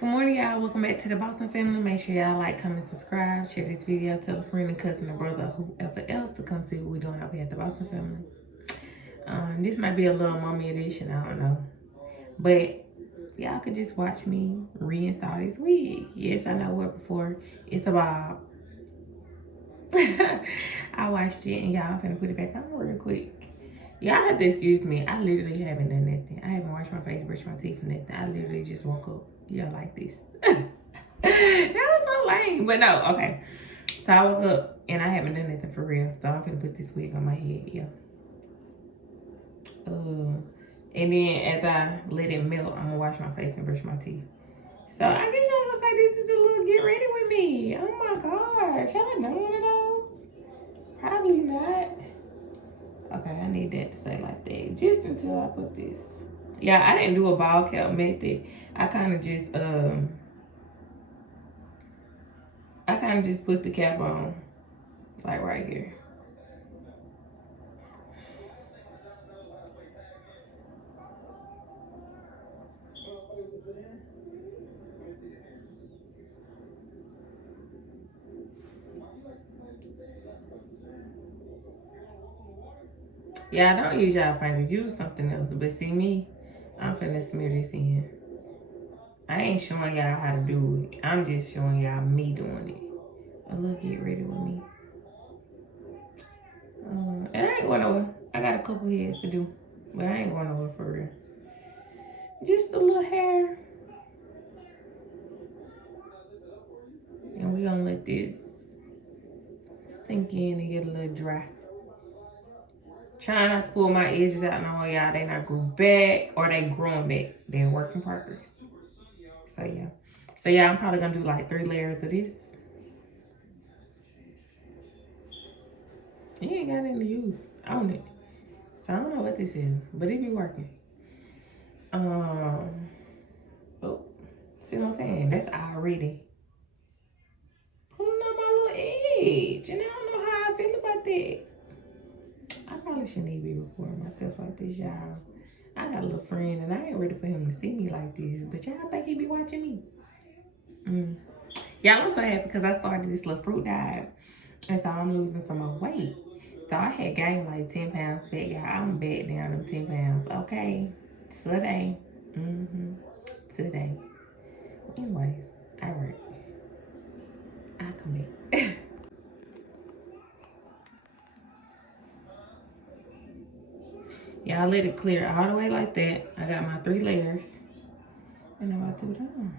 Good morning, y'all. Welcome back to the Boston family. Make sure y'all like, comment, subscribe, share this video, tell a friend, a cousin, a brother, whoever else to come see what we're doing over here at the Boston family. This might be a little mommy edition, I don't know. But y'all could just watch me reinstall this wig. Yes, I know what before. It's a bob. I watched it and y'all, I'm finna put it back on real quick. Y'all have to excuse me. I literally haven't done nothing. I haven't washed my face, brushed my teeth, or nothing. I literally just woke up. Yeah, like this. That was so lame. But no, okay. So I woke up and I haven't done nothing for real. So I'm gonna put this wig on my head. Yeah. And then as I let it melt, I'm gonna wash my face and brush my teeth. So I guess y'all gonna say this is a little get ready with me. Oh my gosh. Y'all know one of those? Probably not. Okay, I need that to stay like that just until I put this. Yeah, I didn't do a ball cap method. I kind of just put the cap on like right here. Yeah, I don't use y'all fingers. Use something else. But see me, I'm finna smear this in. I ain't showing y'all how to do it. I'm just showing y'all me doing it. A little get ready with me. And I ain't going nowhere. I got a couple heads to do. But I ain't going nowhere for real. Just a little hair. And we gonna let this sink in and get a little dry. Trying not to pull my edges out no more, y'all. They not grew back or they growing back. They're work in progress. So yeah. So yeah, I'm probably gonna do like 3 layers of this. You ain't got anything to use on it. So I don't know what this is, but it be working. Oh, see what I'm saying? That's already pulling up my little edge. And I don't know how I feel about that. I probably shouldn't even be recording myself like this, y'all. I got a little friend and I ain't ready for him to see me like this. But y'all think he be watching me? Y'all, I'm so happy because I started this little fruit diet. And so I'm losing some more weight. So I had gained like 10 pounds back, y'all. I'm back down them 10 pounds, okay? Today. Today. Anyways, all right. I'll come back. Y'all let it clear all the way like that. I got my 3 layers. And I'm about to do it on.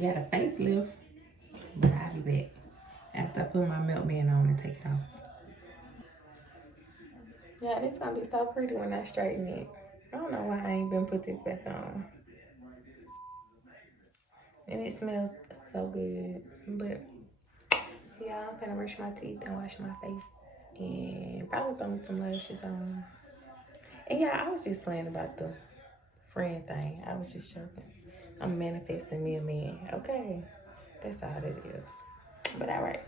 He got a facelift, but I'll be back after I put my milk band on and take it off. Yeah, this gonna be so pretty when I straighten it. I don't know why I ain't been put this back on. And it smells so good. But yeah, I'm gonna brush my teeth and wash my face. And probably throw me some lashes on. And yeah, I was just playing about the friend thing. I was just joking. I'm manifesting me a man. Okay. That's all it is. But all right.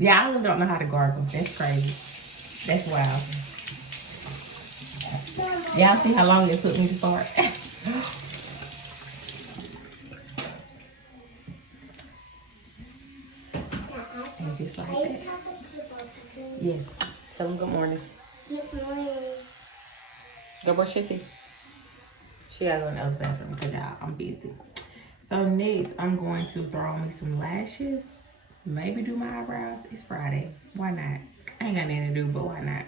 Yeah, I really don't know how to gargle. That's crazy. That's wild. Y'all see how long it took me to fart? And just like that. Yes. Tell them good morning. Good morning. Go brush your teeth. She gotta go in the other bathroom because I'm busy. So next, I'm going to throw on me some lashes. Maybe do my eyebrows. It's Friday. Why not? I ain't got nothing to do, but why not?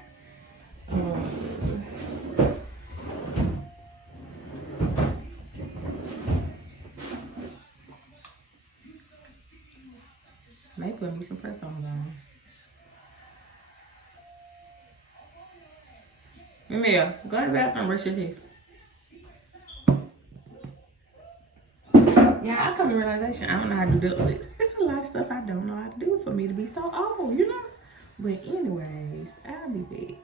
Maybe put me some press on them. Emil, go to the bathroom, brush your teeth. Yeah, I come to realization I don't know how to do ductlets. It's a lot of stuff I don't know how to do for me to be so old, you know? But anyways, I'll be back.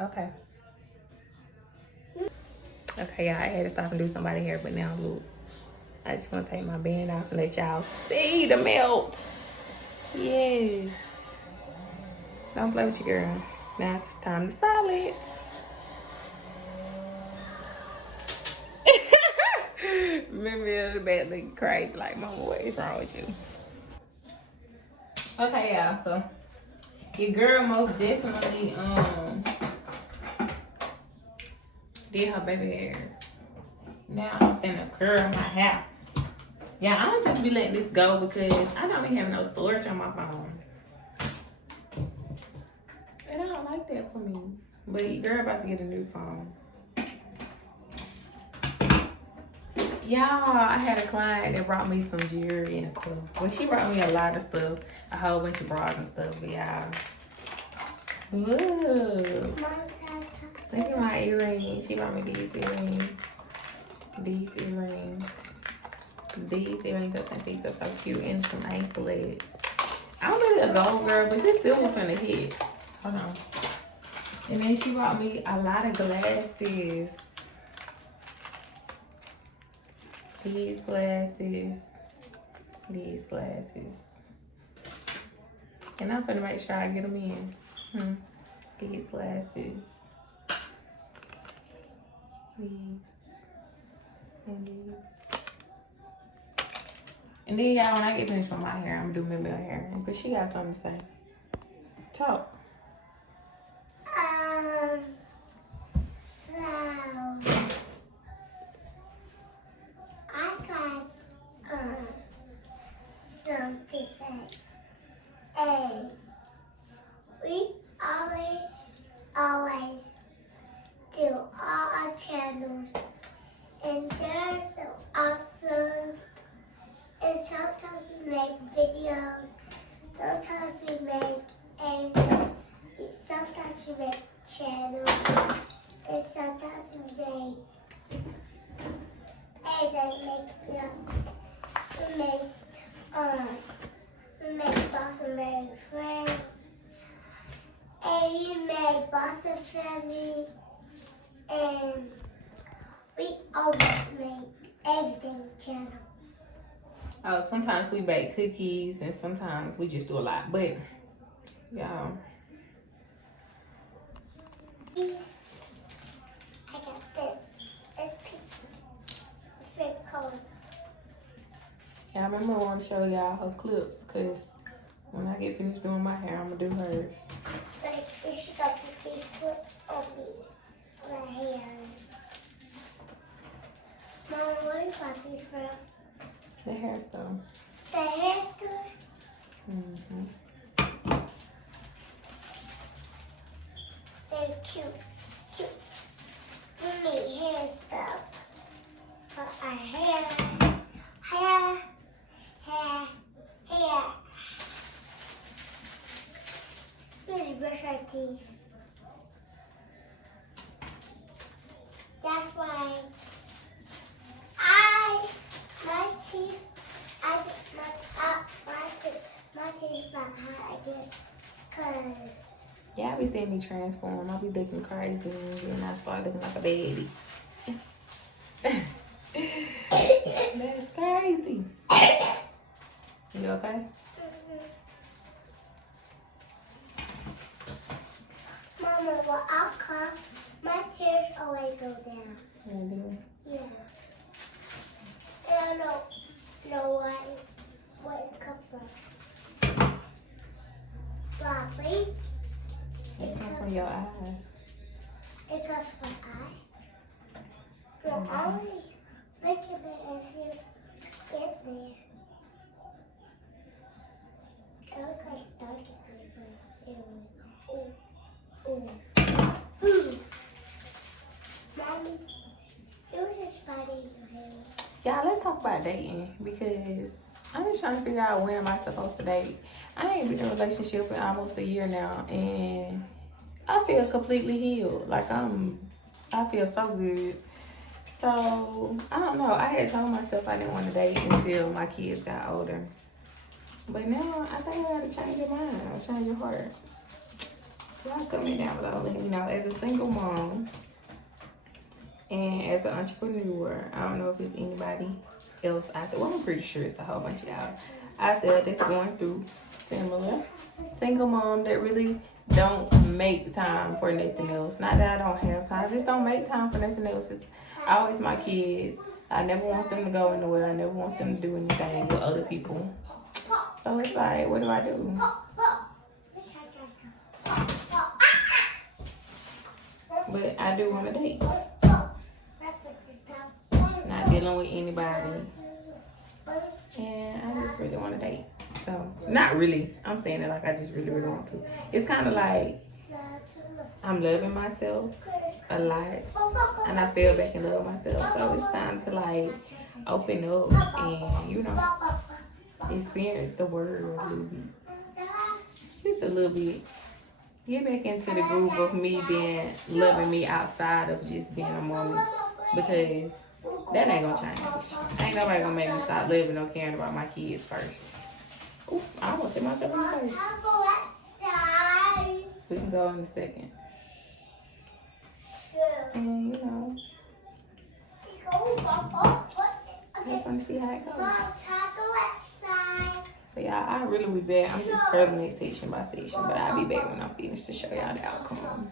Okay. Okay, y'all, I had to stop and do somebody's hair, but now look. I just want to take my band off and let y'all see the melt. Yes. Don't play with your girl. Now it's time to style it. Remember in the back looking crazy like, Mama, what is wrong with you? Okay, y'all, so your girl most definitely did her baby hairs. Now I'm finna curl my hair. Yeah, I don't just be letting this go because I don't even have no storage on my phone. And I don't like that for me. But your girl about to get a new phone. Y'all, I had a client that brought me some jewelry and stuff. Well, she brought me a lot of stuff. A whole bunch of bras and stuff, but y'all. Look. Look at my earrings. She brought me these earrings. These earrings. These earrings, I think these are so cute. And some anklets. I'm really a gold girl, but this silver finna hit. Hold on. And then she brought me a lot of glasses. These glasses. These glasses. And I'm gonna make sure I get them in. These glasses. These. And these. And then y'all, when I get finished with my hair, I'm gonna do Mimi hair. But she got something to say. Talk. So I got something to say. And we always do all our channels, and they're so awesome. And sometimes we make videos, sometimes we make anything. Sometimes we make channels, and sometimes we make we make Boston Mary Friend, and we make Boston Family, and we always make everything channel. Oh, sometimes we bake cookies and sometimes we just do a lot, but y'all. I got this. It's pink. Favorite color. Yeah, I remember I want to show y'all her clips because when I get finished doing my hair, I'm going to do hers. Like, if she got these clips on me, my hair. Mama, where you got these from? The hair store. The hair store? They're cute. Cute. We need hair stuff for our hair. Hair. We need to brush our teeth. That's why my teeth not hot again, cause Yeah, I be seeing me transform. I be looking crazy and I start looking like a baby. That's crazy. You okay? Mama, when I cough, my tears always go down. Yeah. And I don't know where it comes from. Broccoli. It comes from your eyes. It comes from eye. No, only look at it and see skin there. It looks like dark in there, but Ooh. Mommy, it was a spider in your hair. Y'all, let's talk about dating because I'm just trying to figure out where am I supposed to date. I ain't been in a relationship in almost a year now and I feel completely healed. Like I feel so good. So, I don't know. I had told myself I didn't want to date until my kids got older. But now, I think I gotta change your mind or change your heart. Y'all comment down below, let me know. As a single mom and as an entrepreneur, I don't know if it's anybody else out there. Well, I'm pretty sure it's a whole bunch of y'all out there that's going through similar. Single mom that really don't make time for nothing else. Not that I don't have time, I just don't make time for nothing else. It's always my kids. I never want them to go anywhere. I never want them to do anything with other people. So it's like, what do I do? But I do want to date. Not dealing with anybody. And I just really want to date. So, not really. I'm saying it like I just really, really want to. It's kind of like I'm loving myself a lot. And I feel back in love with myself. So it's time to like open up and, you know, experience the world a little bit. Just a little bit. Get back into the groove of me being, loving me outside of just being a mom. Because that ain't gonna change. Ain't nobody gonna make me stop living or caring about my kids first. Ooh, I almost hit myself in the face. We can go in a second. And you know, I just want to see how it goes. So y'all, I really be back. I'm just curling it section by section, but I'll be back when I'm finished to show y'all the outcome.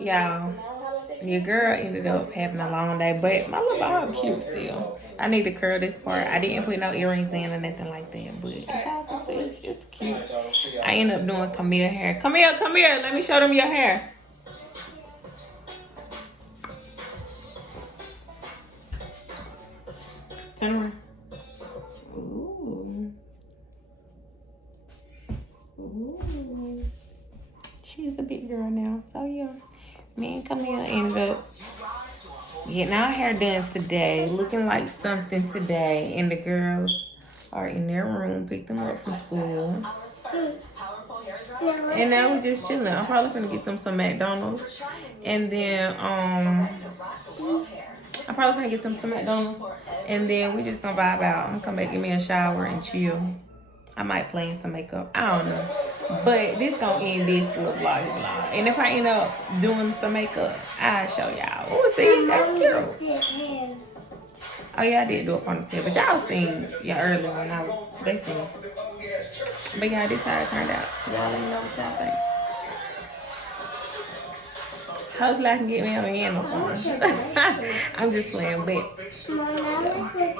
Y'all, your girl ended up having a long day, but my little bob cute still. I need to curl this part. I didn't put no earrings in or nothing like that, but as y'all can see, it's cute. I ended up doing Camille hair. Come here. Let me show them your hair. Turn around. Ooh. She's a big girl now. So yeah, me and Camille ended up getting our hair done today. Looking like something today. And the girls are in their room. Picked them up from school. And now we're just chilling. I'm probably gonna get them some McDonald's. And then and then we just gonna vibe out. I'm gonna come back, give me a shower and chill. I might play in some makeup. I don't know. But this gonna end this little vlog. And if I end up doing some makeup, I'll show y'all. Oh, see, that's cute. Oh yeah, I did do a ponytail, but y'all seen earlier when I was basically. But yeah, this how it turned out. Y'all let me know what y'all think. Hopefully I can get me a man or something. I'm just playing, but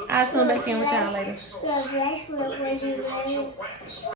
I'll tune back in with y'all later.